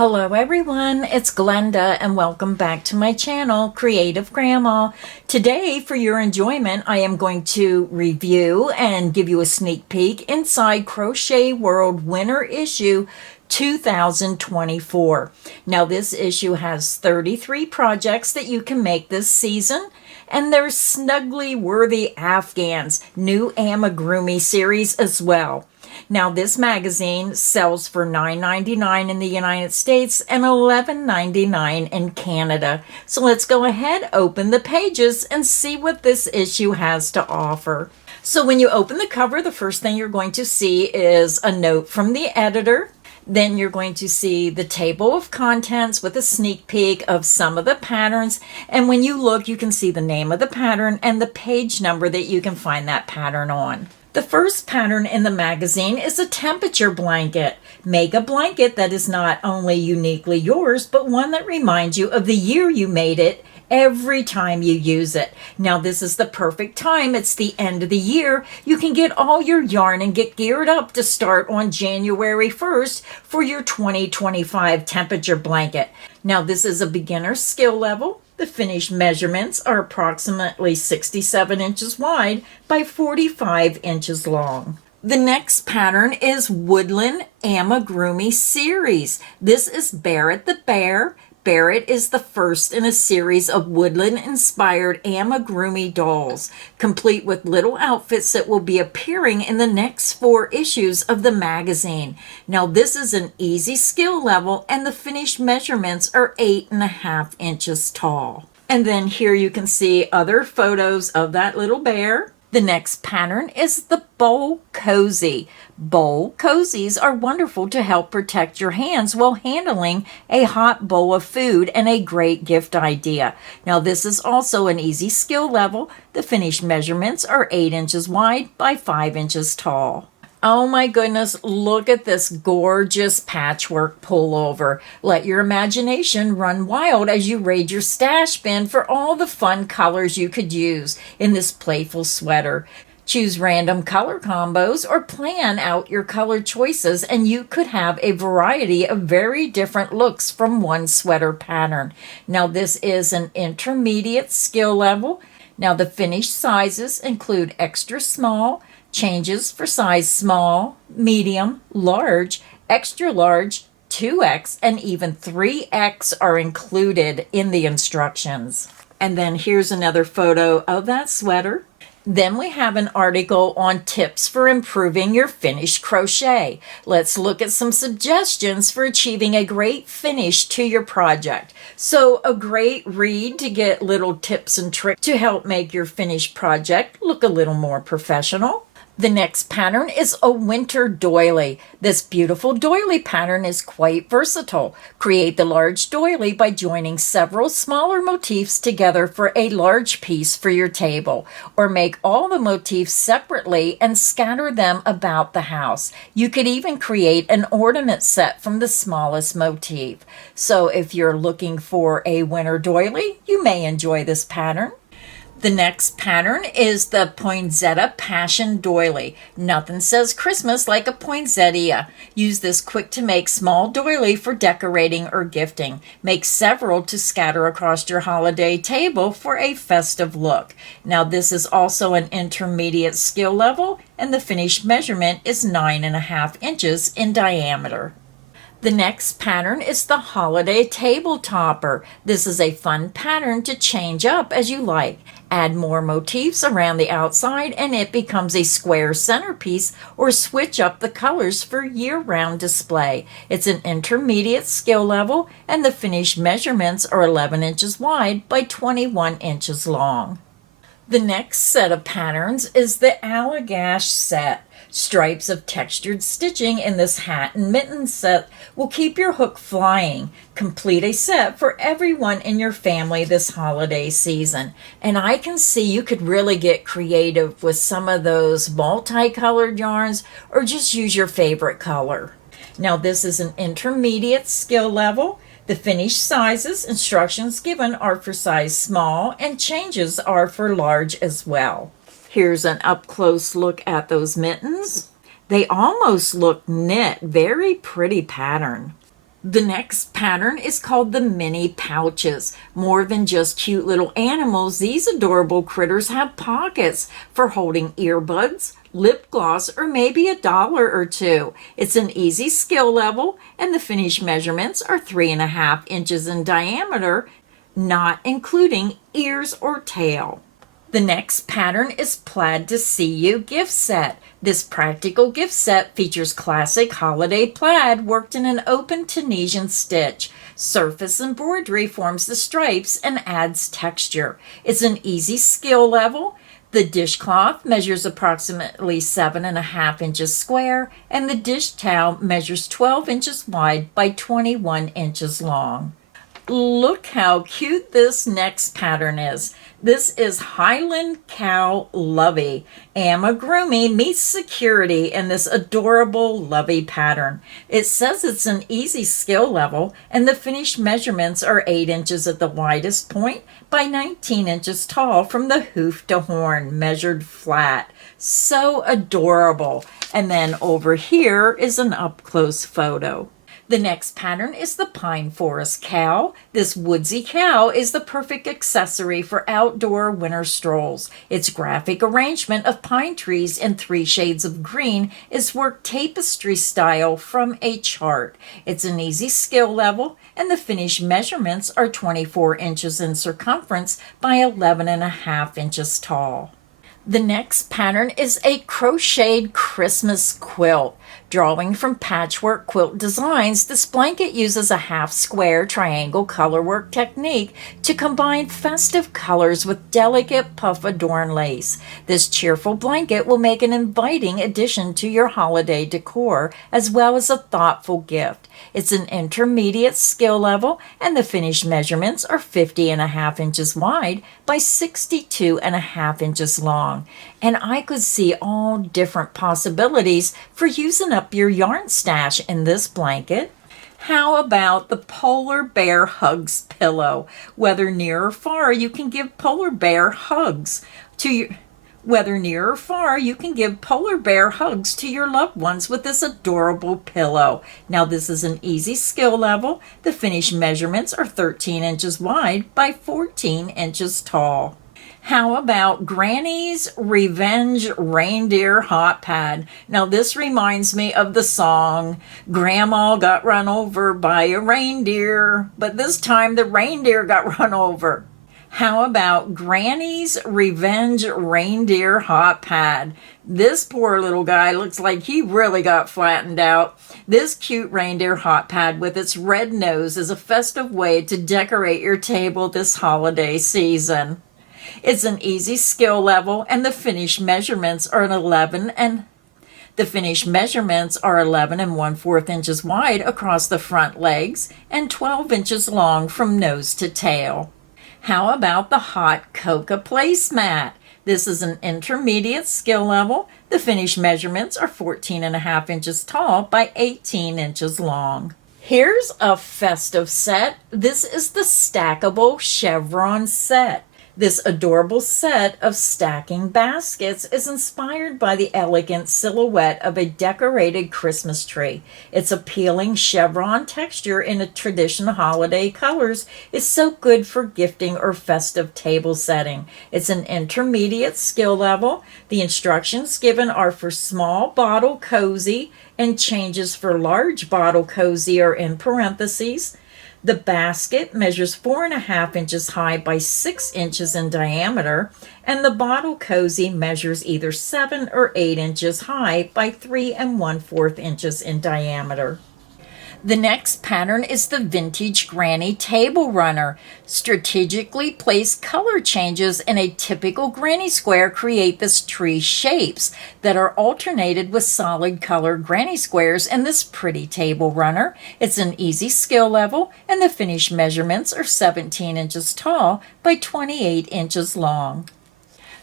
Hello everyone, it's Glenda and welcome back to my channel, Creative Grandma. Today, for your enjoyment, I am going to review and give you a sneak peek inside Crochet World Winter Issue 2024. Now this issue has 33 projects that you can make this season, and there's Snuggly Worthy Afghans, new amigurumi series as well. Now, this magazine sells for $9.99 in the United States and $11.99 in Canada. So let's go ahead, open the pages, and see what this issue has to offer. So when you open the cover, the first thing you're going to see is a note from the editor. Then you're going to see the table of contents with a sneak peek of some of the patterns. And when you look, you can see the name of the pattern and the page number that you can find that pattern on. The first pattern in the magazine is a temperature blanket. Make a blanket that is not only uniquely yours, but one that reminds you of the year you made it every time you use it. Now this is the perfect time. It's the end of the year. You can get all your yarn and get geared up to start on January 1st for your 2025 temperature blanket. Now this is a beginner skill level. The finished measurements are approximately 67 inches wide by 45 inches long. The next pattern is Woodland Amigurumi Series. This is Barrett the Bear. Barrett is the first in a series of woodland-inspired amigurumi dolls, complete with little outfits that will be appearing in the next 4 issues of the magazine. Now, this is an easy skill level, and the finished measurements are 8.5 inches tall. And then here you can see other photos of that little bear. The next pattern is the Bowl Cozy. Bowl cozies are wonderful to help protect your hands while handling a hot bowl of food, and a great gift idea. Now this is also an easy skill level. The finished measurements are 8 inches wide by 5 inches tall. Oh my goodness, look at this gorgeous patchwork pullover. Let your imagination run wild as you raid your stash bin for all the fun colors you could use in this playful sweater. Choose random color combos or plan out your color choices, and you could have a variety of very different looks from one sweater pattern. Now this is an intermediate skill level. Now the finished sizes include extra small, changes for size small, medium, large, extra large, 2X, and even 3X are included in the instructions. And then here's another photo of that sweater. Then we have an article on tips for improving your finished crochet. Let's look at some suggestions for achieving a great finish to your project. So a great read to get little tips and tricks to help make your finished project look a little more professional. The next pattern is a winter doily. This beautiful doily pattern is quite versatile. Create the large doily by joining several smaller motifs together for a large piece for your table, or make all the motifs separately and scatter them about the house. You could even create an ornament set from the smallest motif. So if you're looking for a winter doily, you may enjoy this pattern. The next pattern is the Poinsettia Passion Doily. Nothing says Christmas like a poinsettia. Use this quick-to-make small doily for decorating or gifting. Make several to scatter across your holiday table for a festive look. Now this is also an intermediate skill level, and the finished measurement is 9.5 inches in diameter. The next pattern is the Holiday Table Topper. This is a fun pattern to change up as you like. Add more motifs around the outside and it becomes a square centerpiece, or switch up the colors for year-round display. It's an intermediate skill level, and the finished measurements are 11 inches wide by 21 inches long. The next set of patterns is the Allagash set. Stripes of textured stitching in this hat and mitten set will keep your hook flying. Complete a set for everyone in your family this holiday season. And I can see you could really get creative with some of those multicolored yarns, or just use your favorite color. Now this is an intermediate skill level. The finished sizes instructions given are for size small, and changes are for large as well. Here's an up-close look at those mittens. They almost look knit. Very pretty pattern. The next pattern is called the mini pouches. More than just cute little animals, these adorable critters have pockets for holding earbuds, lip gloss, or maybe $1 or $2. It's an easy skill level, and the finished measurements are 3.5 inches in diameter, not including ears or tail. The next pattern is Plaid to See You gift set. This practical gift set features classic holiday plaid worked in an open Tunisian stitch. Surface embroidery forms the stripes and adds texture. It's an easy skill level. The dishcloth measures approximately 7.5 inches square, and the dish towel measures 12 inches wide by 21 inches long. Look how cute this next pattern is. This is Highland Cow Lovey. Amigurumi meets security in this adorable Lovey pattern. It says it's an easy skill level, and the finished measurements are 8 inches at the widest point by 19 inches tall from the hoof to horn, measured flat. So adorable. And then over here is an up-close photo. The next pattern is the Pine Forest Cow. This woodsy cow is the perfect accessory for outdoor winter strolls. Its graphic arrangement of pine trees in 3 shades of green is worked tapestry style from a chart. It's an easy skill level, and the finished measurements are 24 inches in circumference by 11.5 inches tall. The next pattern is a crocheted Christmas quilt. Drawing from Patchwork Quilt Designs, this blanket uses a half-square triangle colorwork technique to combine festive colors with delicate puff-adorned lace. This cheerful blanket will make an inviting addition to your holiday decor, as well as a thoughtful gift. It's an intermediate skill level, and the finished measurements are 50.5 inches wide by 62.5 inches long. And I could see all different possibilities for using up your yarn stash in this blanket. How about the Polar Bear Hugs pillow? Whether near or far, you can give Polar Bear hugs to your loved ones with this adorable pillow. Now this is an easy skill level. The finished measurements are 13 inches wide by 14 inches tall. How about Granny's Revenge Reindeer Hot Pad? Now this reminds me of the song, Grandma got run over by a reindeer, but this time the reindeer got run over. How about Granny's Revenge Reindeer Hot Pad? This poor little guy looks like he really got flattened out. This cute reindeer hot pad with its red nose is a festive way to decorate your table this holiday season. It's an easy skill level, and the finished measurements are 11 1/4 inches wide across the front legs and 12 inches long from nose to tail. How about the Hot Cocoa placemat? This is an intermediate skill level. The finished measurements are 14.5 inches tall by 18 inches long. Here's a festive set. This is the Stackable Chevron set. This adorable set of stacking baskets is inspired by the elegant silhouette of a decorated Christmas tree. Its appealing chevron texture in a traditional holiday colors is so good for gifting or festive table setting. It's an intermediate skill level. The instructions given are for small bottle cozy, and changes for large bottle cozy are in parentheses. The basket measures 4.5 inches high by 6 inches in diameter, and the bottle cozy measures either 7 or 8 inches high by 3 1/4 inches in diameter. The next pattern is the Vintage Granny Table Runner. Strategically placed color changes in a typical granny square create this tree shapes that are alternated with solid color granny squares in this pretty table runner. It's an easy skill level, and the finished measurements are 17 inches tall by 28 inches long.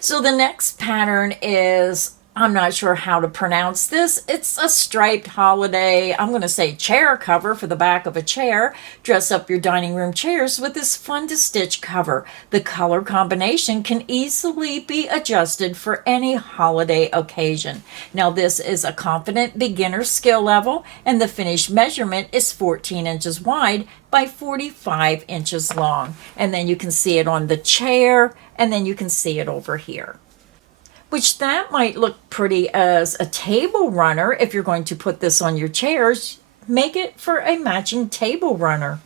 So the next pattern is I'm not sure how to pronounce this. It's a striped holiday, I'm going to say chair cover for the back of a chair. Dress up your dining room chairs with this fun to stitch cover. The color combination can easily be adjusted for any holiday occasion. Now this is a confident beginner skill level, and the finished measurement is 14 inches wide by 45 inches long. And then you can see it on the chair, and then you can see it over here. Which that might look pretty as a table runner. If you're going to put this on your chairs, make it for a matching table runner.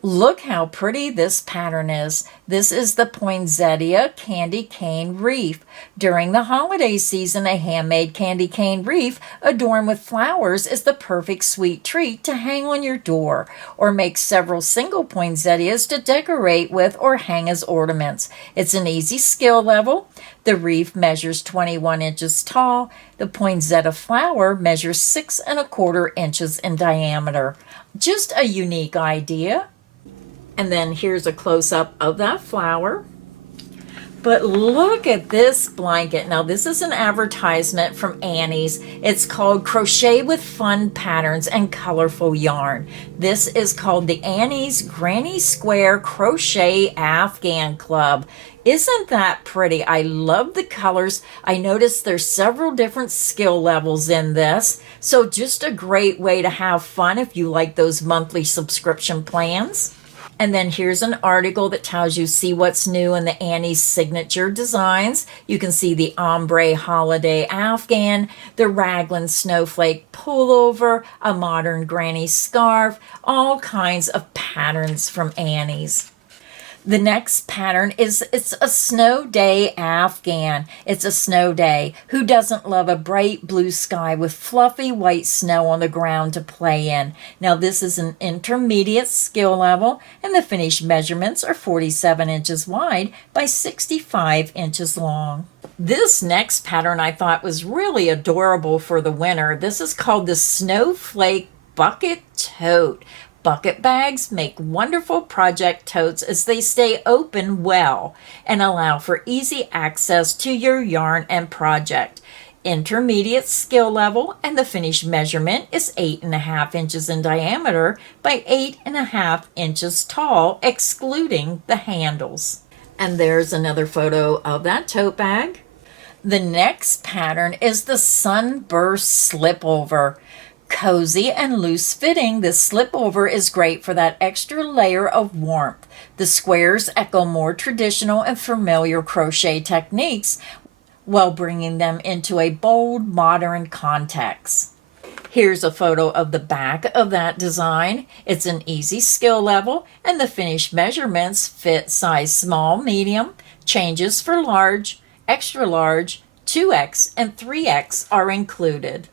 Look how pretty this pattern is. This is the poinsettia candy cane wreath. During the holiday season, a handmade candy cane wreath adorned with flowers is the perfect sweet treat to hang on your door, or make several single poinsettias to decorate with or hang as ornaments. It's an easy skill level. The wreath measures 21 inches tall. The poinsettia flower measures 6¼ inches in diameter. Just a unique idea. And then here's a close-up of that flower. But look at this blanket. Now this is an advertisement from Annie's. It's called Crochet with Fun Patterns and Colorful Yarn. This is called the Annie's Granny Square Crochet Afghan Club. Isn't that pretty? I love the colors. I noticed there's several different skill levels in this. So just a great way to have fun if you like those monthly subscription plans. And then here's an article that tells you see what's new in the Annie's signature designs. You can see the ombre holiday afghan, the raglan snowflake pullover, a modern granny scarf, all kinds of patterns from Annie's. The next pattern it's a snow day afghan. It's a snow day. Who doesn't love a bright blue sky with fluffy white snow on the ground to play in? Now this is an intermediate skill level, and the finished measurements are 47 inches wide by 65 inches long. This next pattern I thought was really adorable for the winter. This is called the Snowflake Bucket Tote. Bucket bags make wonderful project totes as they stay open well and allow for easy access to your yarn and project. Intermediate skill level, and the finished measurement is 8½ inches in diameter by 8½ inches tall, excluding the handles. And there's another photo of that tote bag. The next pattern is the Sunburst Slipover. Cozy and loose fitting, this slipover is great for that extra layer of warmth. The squares echo more traditional and familiar crochet techniques while bringing them into a bold, modern context. Here's a photo of the back of that design. It's an easy skill level, and the finished measurements fit size small, medium. Changes for large, extra large, 2X, and 3X are included.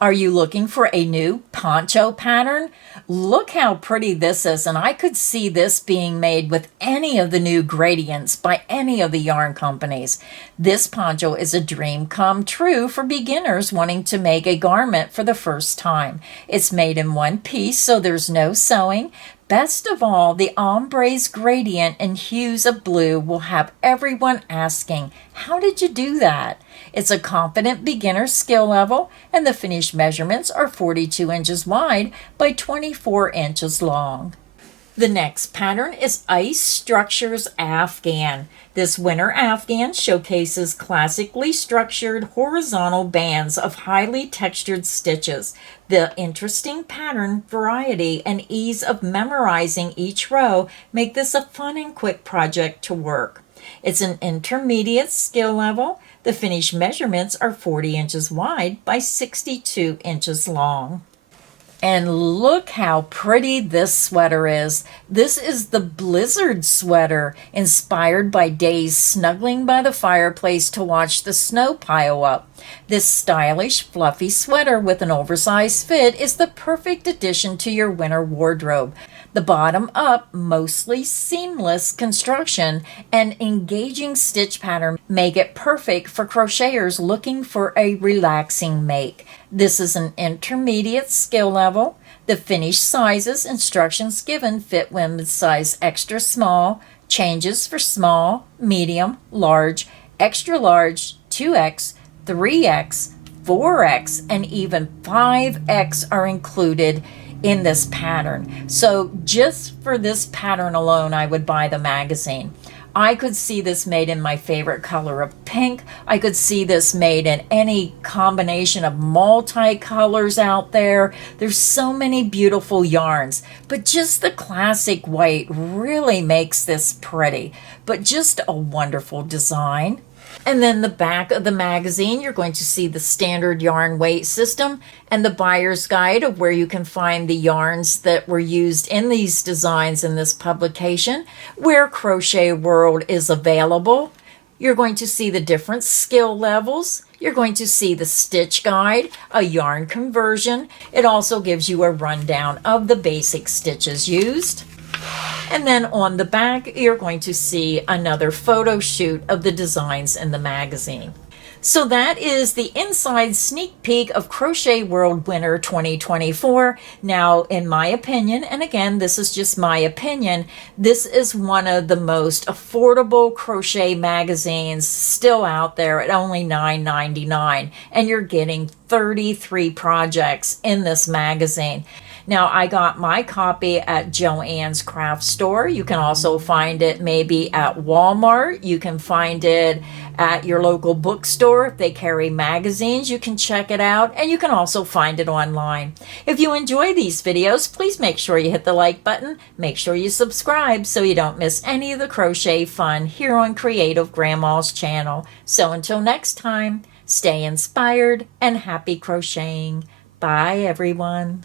Are you looking for a new poncho pattern? Look how pretty this is, and I could see this being made with any of the new gradients by any of the yarn companies. This poncho is a dream come true for beginners wanting to make a garment for the first time. It's made in one piece, so there's no sewing. Best of all, the ombre's gradient and hues of blue will have everyone asking, how did you do that? It's a confident beginner skill level, and the finished measurements are 42 inches wide by 24 inches long. The next pattern is Ice Structures Afghan. This winter afghan showcases classically structured horizontal bands of highly textured stitches. The interesting pattern variety and ease of memorizing each row make this a fun and quick project to work. It's an intermediate skill level. The finished measurements are 40 inches wide by 62 inches long. And look how pretty this sweater is. This is the Blizzard sweater, inspired by days snuggling by the fireplace to watch the snow pile up. This stylish, fluffy sweater with an oversized fit is the perfect addition to your winter wardrobe. The bottom-up, mostly seamless construction and engaging stitch pattern make it perfect for crocheters looking for a relaxing make. This is an intermediate skill level. The finished sizes instructions given fit women's size extra small, changes for small, medium, large, extra large, 2X, 3X, 4X, and even 5X are included in this pattern. So just for this pattern alone, I would buy the magazine. I could see this made in my favorite color of pink. I could see this made in any combination of multicolors out there. There's so many beautiful yarns, but just the classic white really makes this pretty, but just a wonderful design. And then the back of the magazine, you're going to see the standard yarn weight system and the buyer's guide of where you can find the yarns that were used in these designs in this publication, where Crochet World is available. You're going to see the different skill levels. You're going to see the stitch guide, a yarn conversion. It also gives you a rundown of the basic stitches used. And then on the back, you're going to see another photo shoot of the designs in the magazine. So that is the inside sneak peek of Crochet World Winter 2024. Now, in my opinion, and again, this is just my opinion, this is one of the most affordable crochet magazines still out there at only $9.99. And you're getting 33 projects in this magazine. Now, I got my copy at Joann's Craft Store. You can also find it maybe at Walmart. You can find it at your local bookstore. If they carry magazines, you can check it out. And you can also find it online. If you enjoy these videos, please make sure you hit the like button. Make sure you subscribe so you don't miss any of the crochet fun here on Creative Grandma's channel. So until next time, stay inspired and happy crocheting. Bye, everyone.